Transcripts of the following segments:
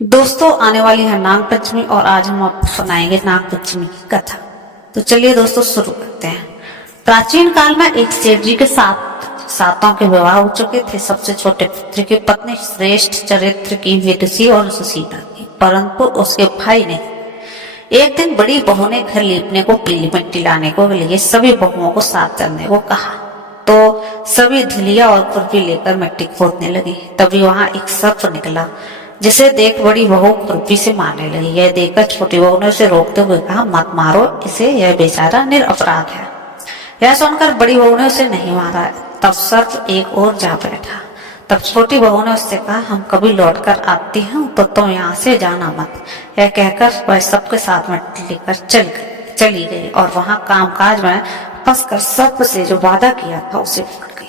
दोस्तों आने वाली है नाग पंचमी और आज हम आपको सुनाएंगे नाग पंचमी की कथा। तो चलिए दोस्तों शुरू करते हैं। प्राचीन काल में एक सेठ जी के सातों के विवाह हो चुके थे। सबसे छोटे पुत्र की पत्नी श्रेष्ठ चरित्र की विदुषी और सुशीला थी, परंतु उसके भाई ने एक दिन बड़ी बहू ने घर लीपने को पीली मिट्टी लाने को लिए सभी बहुओं को साथ चलने को कहा। तो सभी ढिलिया और खुरपी लेकर मिट्टी खोदने लगे। तभी वहां एक सर्प निकला, जिसे देख बड़ी बहू खुरपी से मारने लगी। यह देखकर छोटी बहू ने उसे रोकते हुए कहा, मत मारो इसे, यह बेचारा निरपराध है। यह सुनकर बड़ी बहू ने उसे नहीं मारा। तब सर्प एक ओर जा बैठा। तब छोटी बहू ने उससे कहा, हम कभी लौट कर आती हूँ तो तुम यहाँ से जाना मत। यह कहकर वह सबके साथ मिट्टी लेकर चली गई और वहां कामकाज में फंसकर सर्प से जो वादा किया था उसे भूल गई।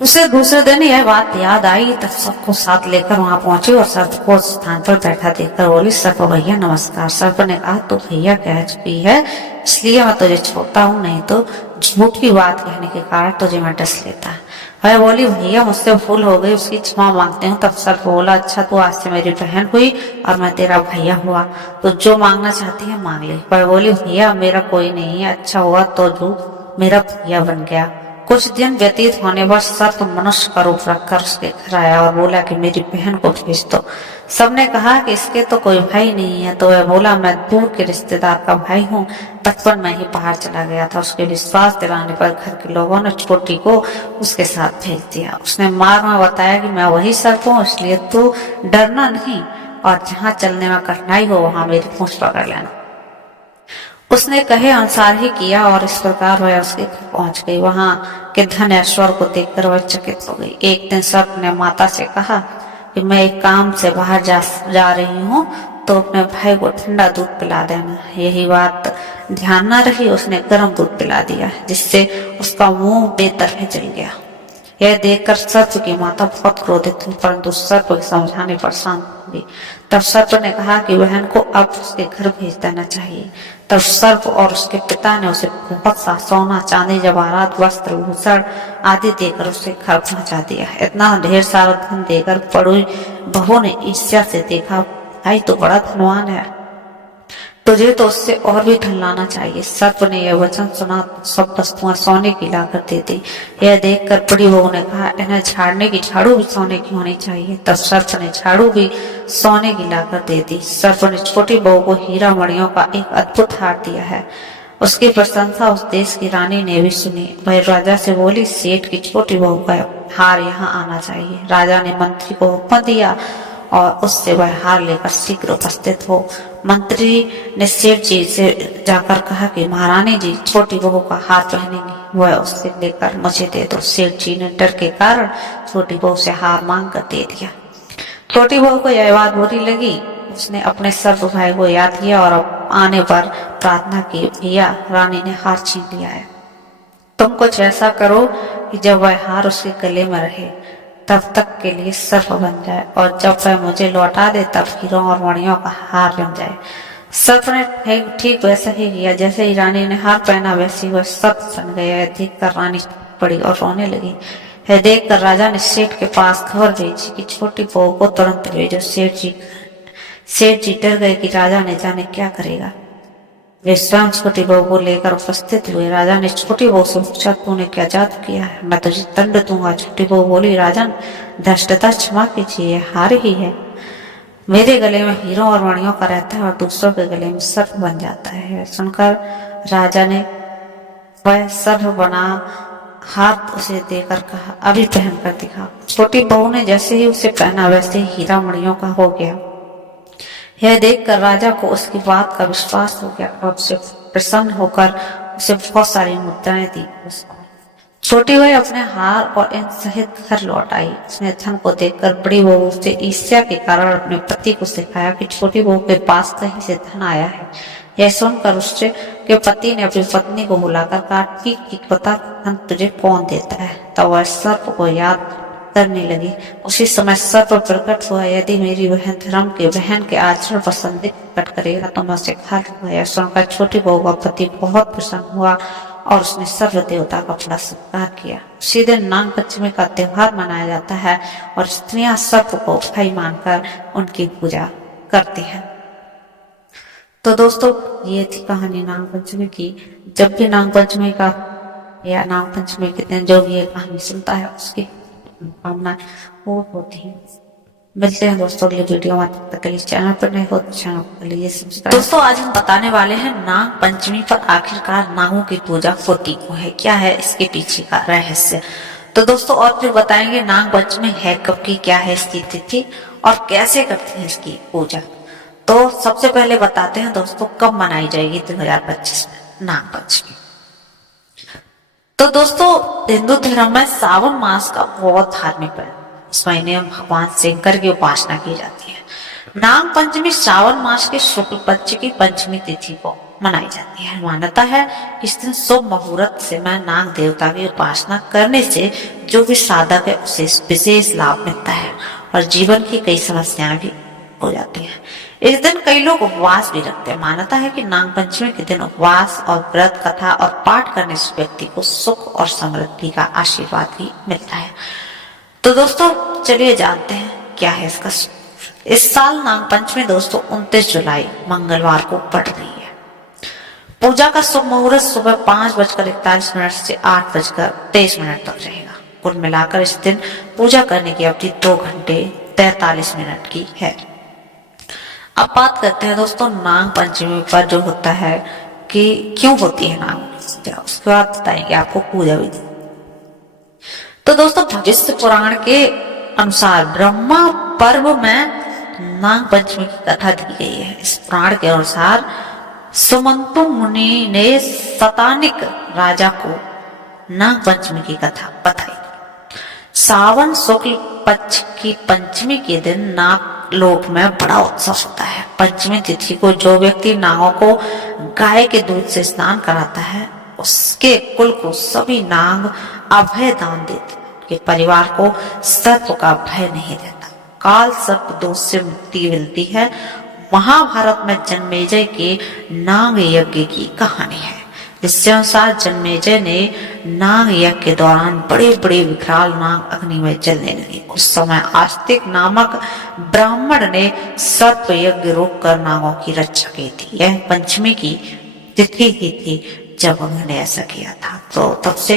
उसे दूसरे दिन यह बात याद आई। तब सबको साथ लेकर वहां पहुंची और सर्प को स्थान पर बैठा देखकर बोली, सर्प भैया नमस्कार। सर्प ने कहा, तू भैया कह चुकी है इसलिए मैं तुझे छोड़ता हूँ, नहीं तो झूठ की बात कहने के कारण तुझे मैं डस लेता। वह बोली, भैया मुझसे भूल हो गई, उसकी क्षमा मांगते हूँ। तब सर्प बोला, अच्छा तू आज से मेरी बहन हुई और मैं तेरा भैया हुआ, तो जो मांगना चाहती है मांग ले। पर बोली, भैया मेरा कोई नहीं है, अच्छा हुआ तो तू मेरा भैया बन गया। कुछ दिन व्यतीत होने पर सर्प मनुष्य का रूप रखकर उसके घर आया और बोला कि मेरी बहन को भेज दो। सबने कहा कि इसके तो कोई भाई नहीं है। तो वह बोला, मैं दूर के रिश्तेदार का भाई हूँ, बचपन में ही बाहर चला गया था। उसके विश्वास दिलाने पर घर के लोगों ने छोटी को उसके साथ भेज दिया। उसने मार में बताया कि मैं वही सर्प हूँ, इसलिए तू डरना नहीं और जहाँ चलने में कठिनाई हो वहां मेरी पूंछ पकड़ लेना। उसने कहे अनुसार ही किया और इस प्रकार वह उसके घर पहुंच गई। वहां के धन ऐश्वर्य को देखकर वह चकित हो गई। एक दिन सर्प ने माता से कहा कि मैं एक काम से बाहर जा रही हूँ, तो अपने भाई को ठंडा दूध पिला देना। यही बात ध्यान न रही, उसने गर्म दूध पिला दिया, जिससे उसका मुंह बेतरह जल गया। यह देखकर सर्प की माता बहुत क्रोधित हुई, परंतु सर्प के समझाने पर शांत हो गई। तब सर्प ने कहा कि बहन को अब उसके घर भेज देना चाहिए। तब सर्प और उसके पिता ने उसे बहुत सा सोना चांदी जवाहरात वस्त्र भूषण आदि देकर उसे घर पहुंचा दिया। इतना ढेर सारा धन देकर बड़ी बहू ने ईर्ष्या से देखा, भाई तो बड़ा धनवान है, तुझे तो उससे और भी धन लाना चाहिए। सर्प ने यह वचन सुना, सब वस्तुएं सोने की लाकर दे दी। यह देखकर बड़ी बहू ने कहा, इन्हें झाड़ने की झाड़ू भी सोने की होनी चाहिए। तब सर्प ने झाड़ू भी सोने की लाकर दे दी। सर्प ने छोटी बहू को हीरा मणियों का एक अद्भुत हार दिया है। उसकी प्रशंसा उस देश की रानी ने भी सुनी। वह राजा से बोली, सेठ की छोटी बहू का हार यहाँ आना चाहिए। राजा ने मंत्री को हुक्म दिया और उससे वह हार लेकर शीघ्र उपस्थित हो। मंत्री ने सेठ जी से जाकर कहा कि महारानी जी छोटी बहू का हार पहनेंगी, वह उससे लेकर मुझे दे दो। सेठ जी ने डर के कारण छोटी बहू से हार मांग कर दे दिया। छोटी बहू को यह बात बुरी लगी। उसने अपने सर्प भाई को याद किया और आने पर प्रार्थना की, भैया रानी ने हार छीन लिया है, तुम कुछ ऐसा करो कि जब वह हार उसके गले में रहे तब तक के लिए सर्प बन जाए, और जब वह मुझे लौटा दे तब हीरों और मणियों का हार बन जाए। सर्प ने ठीक वैसा ही किया। जैसे ही रानी ने हार पहना वैसे वह सर्प बन गया। यह देखकर रानी पड़ी और रोने लगी। यह देखकर राजा ने सेठ के पास खबर भेजी कि छोटी बहू को तुरंत भेजो। सेठ जी डर गए कि राजा ने जाने क्या करेगा। वे स्वयं छोटी बहू को लेकर उपस्थित हुए। राजा ने छोटी बहू से पूछा, तूने क्या जादू किया है, मैं तुझे दंड दूंगा। छोटी बहू बोली, राजन धृष्टता क्षमा कीजिए, हार ही है। मेरे गले में हीरों और मणियों का रहता है और दूसरों के गले में सर्प बन जाता है। सुनकर राजा ने वह सर्प बना हाथ उसे देकर कहा, अभी पहन कर दिखा। छोटी बहू ने जैसे ही उसे पहना वैसे ही हीरा मणियों का हो गया। यह देखकर राजा को उसकी बात का विश्वास हो गया और उससे प्रसन्न होकर उसे बहुत सारी मुद्राएं दी। छोटी बहू अपने हार और इन सहित घर लौट आई। उसने धन को देखकर बड़ी बहू से ईर्ष्या के कारण अपने पति को सिखाया कि छोटी बहू के पास कहीं से धन आया है। यह सुनकर उसके पति ने अपनी पत्नी को बुलाकर कहा, ठीक बता धन तुझे कौन देता है। तब वह सर्प को याद करने लगी। उसी समय सर्प प्रकट हुआ, यदि मेरी बहन धर्म के बहन के आचरण पसंद प्रकट करेगा तो मैं उसे खा लूंगा। यह सुनकर छोटी बहू का पति बहुत प्रसन्न हुआ और उसने सर्व देवता का बड़ा सत्कार किया। उसी दिन नाग पंचमी का त्योहार मनाया जाता है और स्त्रियां सर्प को भाई मानकर उनकी पूजा करती हैं। तो दोस्तों ये थी कहानी नाग पंचमी की। जब भी नाग पंचमी का या नाग पंचमी के दिन जो भी ये कहानी सुनता है उसकी कामना वो होती है। मिलते हैं दोस्तों अगले वीडियो में, तब तक के लिए चैनल पर नहीं हो तो चैनल को लिए सब्सक्राइब। दोस्तों आज हम बताने वाले हैं नाग पंचमी पर आखिरकार नागों की पूजा होती क्यों है, क्या है इसके पीछे का रहस्य। तो दोस्तों और फिर बताएंगे नाग पंचमी है कब की, क्या है इसकी तिथि और कैसे करते हैं इसकी पूजा। तो सबसे पहले बताते हैं दोस्तों कब मनाई जाएगी 2025 में नाग पंचमी। तो दोस्तों हिंदू धर्म में सावन मास का बहुत धार्मिक है। इस महीने में भगवान शंकर की उपासना की जाती है। नाग पंचमी श्रावण मास के शुक्ल पक्ष की पंचमी तिथि को मनाई जाती है। मान्यता है कि इस दिन शुभ मुहूर्त से मैं नाग देवता की उपासना करने से जो भी साधक है उसे विशेष लाभ मिलता है और जीवन की कई समस्याएं भी हो जाती हैं। इस दिन कई लोग उपवास भी रखते हैं। मान्यता है कि नाग पंचमी के दिन उपवास और व्रत कथा और पाठ करने से व्यक्ति को सुख और समृद्धि का आशीर्वाद भी मिलता है। तो दोस्तों चलिए जानते हैं क्या है इसका। इस साल नाग पंचमी दोस्तों 29 जुलाई मंगलवार को पड़ रही है। पूजा का शुभ मुहूर्त सुबह 5:41 से 8:23 तक रहेगा। कुल मिलाकर इस दिन पूजा करने की अवधि 2 घंटे 43 मिनट की है। अब बात करते हैं दोस्तों नाग पंचमी पर जो होता है कि क्यों होती है नाग पूजा, उसके बाद बताएंगे आपको पूजा विधि। तो दोस्तों भविष्य पुराण के अनुसार ब्रह्मा पर्व में नाग पंचमी की कथा दी गई है। इस पुराण के अनुसार सुमंतु मुनि ने शतानिक राजा को नाग पंचमी की कथा बताई। सावन शुक्ल पक्ष की पंचमी के दिन नाग लोक में बड़ा उत्सव होता है। पंचमी तिथि को जो व्यक्ति नागों को गाय के दूध से स्नान कराता है उसके कुल को सभी नाग अभय दान देते हैं। उनके परिवार को सर्प का भय नहीं रहता, काल सर्प दोष से मुक्ति मिलती है। महाभारत में जन्मेजय के नाग यज्ञ की कहानी है, जिसके अनुसार जन्मेजय ने नाग यज्ञ के दौरान बड़े बड़े विकराल नाग अग्नि में जलने लगे। उस समय आस्तिक नामक ब्राह्मण ने सर्प यज्ञ रोककर नागों की रक्षा की थी। यह पंचमी की तिथि की थी जब उन्होंने ऐसा किया था। तो तब से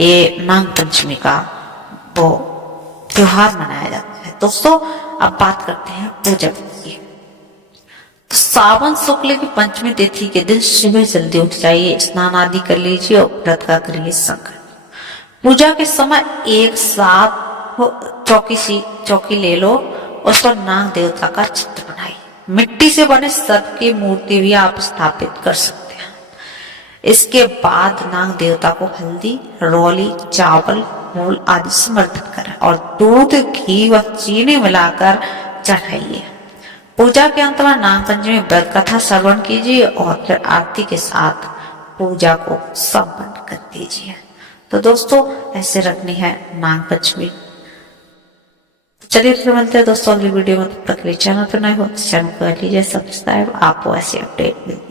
ये नाग पंचमी का वो त्योहार मनाया जाता है। दोस्तों अब बात करते हैं पूजा की। तो सावन शुक्ल की पंचमी तिथि के दिन सुबह जल्दी उठ जाइए, स्नान आदि कर लीजिए और व्रत का करिए संकल्प। पूजा के समय एक साथ चौकी ले लो, उस पर नाग देवता का चित्र बनाइए। मिट्टी से बने सर्प की मूर्ति भी आप स्थापित कर सकते हैं। इसके बाद नाग देवता को हल्दी, रोली, चावल, फूल आदि समर्पित करें और दूध, घी व चीनी मिलाकर चढ़ाइए। पूजा के अंत में नाग पंचमी व्रत कथा श्रवण कीजिए और फिर आरती के साथ पूजा को संपन्न कर दीजिए। तो दोस्तों ऐसे रखनी है नाग पंचमी। चलिए फिर मिलते हैं दोस्तों अगली वीडियो में। तब तक के लिए चैनल पर नए हो तो चैनल को कर लीजिए सब्सक्राइब, आपको ऐसे अपडेट मिलते